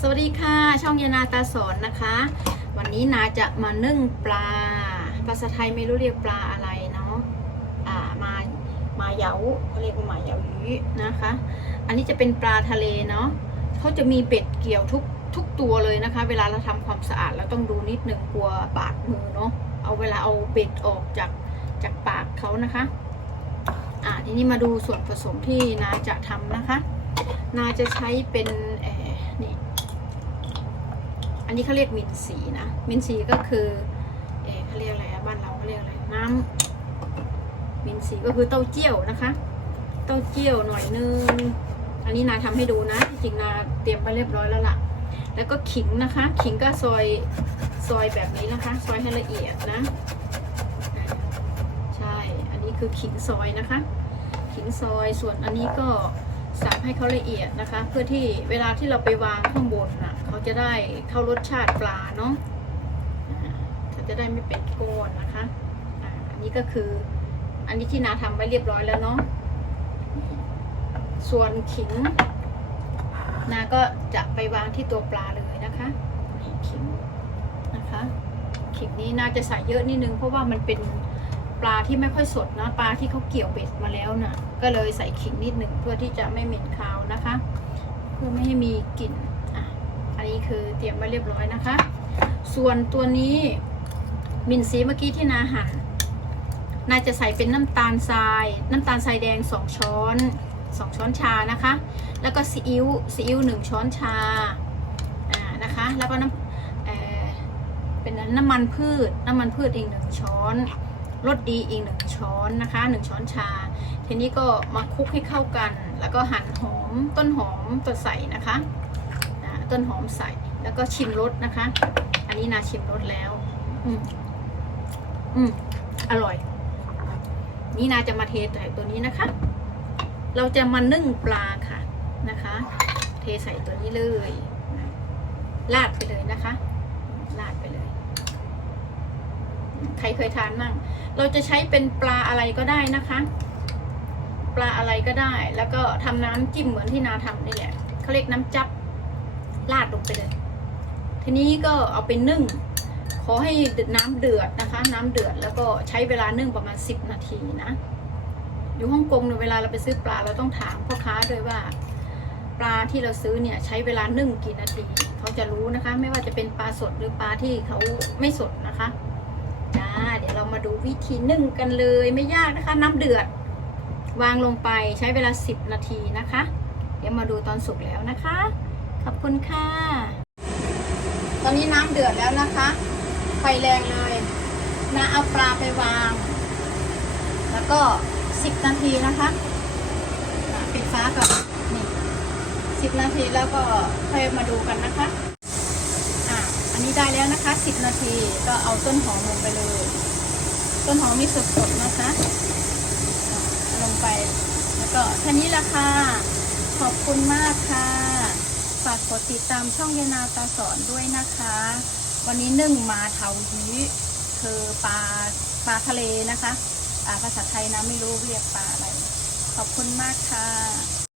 สวัสดีค่ะ ช่องยานาตาสอนนะคะ วันนี้นาจะมานึ่งปลาภาษาไทยไม่รู้เรียกปลาอะไรเนาะอ่ามามาเหยาเขาเรียกว่ามาเหยาหยีนะคะ อันนี้จะเป็นปลาทะเลเนาะเขาจะมีเบ็ดเกี่ยวทุกทุกตัวเลยนะคะ เวลาเราทำความสะอาดเราต้องดูนิดนึงกลัวบาดมือเนาะเอาเวลาเอาเบ็ดออกจากจากปากเขานะคะอ่าทีนี้มาดูส่วนผสมที่นาจะทำนะคะ นาจะใช้เป็นเอ่ นนี้เขาเรียกมินสีนะ มินสีก็คือเอเขาเรียกอะไรอะบ้านเราเขาเรียกอะไรน้ำมินสีก็คือเต้าเจี้ยวนะคะ เต้าเจี้ยวหน่อยนึง อันนี้นาทำให้ดูนะจริงนาเตรียมไปเรียบร้อยแล้วล่ะ แล้วก็ขิงนะคะ ขิงก็ซอยซอยแบบนี้นะคะ ซอยให้ละเอียดนะ ใช่ อันนี้คือขิงซอยนะคะ ขิงซอยส่วนอันนี้ก็สับให้เขาละเอียดนะคะ เพื่อที่เวลาที่เราไปวางข้างบนน่ะ เขาจะได้เข้ารสชาติปลาเนาะเขาจะได้ไม่เป็นก้อนนะคะอันนี้ก็คืออันนี้ที่นาทำไว้เรียบร้อยแล้วเนาะส่วนขิง นาก็จะไปวางที่ตัวปลาเลยนะคะนี่ขิงนะคะขิงนี้นาจะใส่เยอะนิดนึงเพราะว่ามันเป็นปลาที่ไม่ค่อยสดนะปลาที่เขาเกี่ยวเบ็ดมาแล้วนะ่ะก็เลยใส่ขิงนิดหนึ่งเพื่อที่จะไม่เหม็นคาวนะคะ เพื่อไม่ให้มีกลิ่น คือเตรียมไว้เรียบร้อยนะคะ ส่วนตัวนี้มินซีเมื่อกี้ที่นาหั่นน่าจะใส่เป็นน้ำตาลทราย น้ำตาลทรายแดงสองช้อนสองช้อนชานะคะ แล้วก็ซีอิ๊วซีอิ๊วหนึ่งช้อนชาอ่านะคะ แล้วก็น้ำเออเป็นน้ำมันพืชน้ำมันพืชอีกหนึ่งช้อนรสดีอีกหนึ่งช้อนนะคะหนึ่งช้อนชา ทีนี้ก็มาคลุกให้เข้ากัน แล้วก็หั่นหอมต้นหอมตัวใส่นะคะ ต้นหอมใส่ แล้วก็ชิมรสนะคะ อันนี้นาชิมรสแล้ว อืมอืมอร่อย นี่นาจะมาเทใส่ตัวนี้นะคะ เราจะมานึ่งปลาค่ะนะคะ เทใส่ตัวนี้เลยลาดไปเลยนะคะลาดไปเลย ใครเคยทานมั่ง เราจะใช้เป็นปลาอะไรก็ได้นะคะ ปลาอะไรก็ได้ แล้วก็ทำน้ำจิ้มเหมือนที่นาทำนี่แหละเขาเรียกน้ำจับ ลาดลงไปเลย ทีนี้ก็เอาไปนึ่ง ขอให้น้ำเดือดนะคะ น้ำเดือดแล้วก็ใช้เวลานึ่งประมาณ 10 นาทีนะ อยู่ฮ่องกงเนี่ยเวลาเราไปซื้อปลาเราต้องถามพ่อค้าด้วยว่า ปลาที่เราซื้อเนี่ยใช้เวลานึ่งกี่นาที เขาจะรู้นะคะ ไม่ว่าจะเป็นปลาสดหรือปลาที่เขาไม่สดนะคะจ้าเดี๋ยวเรามาดูวิธีนึ่งกันเลยไม่ยากนะคะ น้ำเดือด วางลงไปใช้เวลา 10 นาทีนะคะ เดี๋ยวมาดูตอนสุกแล้วนะคะ ขอบคุณค่ะ ตอนนี้น้ำเดือดแล้วนะคะ ไฟแรงเลยนาเอาปลาไปวาง แล้วก็10นาทีนะคะปิดฟ้าก่อนนี่10นาทีแล้วก็ค่อยมาดูกันนะคะอะอันนี้ได้แล้วนะคะ10นาทีก็เอาต้นหอมลงไปเลย ต้นหอมมีสดๆนะคะอะลงไปแล้วก็แค่นี้ละค่ะขอบคุณมากค่ะ ฝากกดติดตามช่องยานาตาสอนด้วยนะคะ วันนี้นึ่งมาเทาฮีคือปลาปลาทะเลนะคะภาษาไทยนะไม่รู้เรียกปลาอะไร ขอบคุณมากค่ะ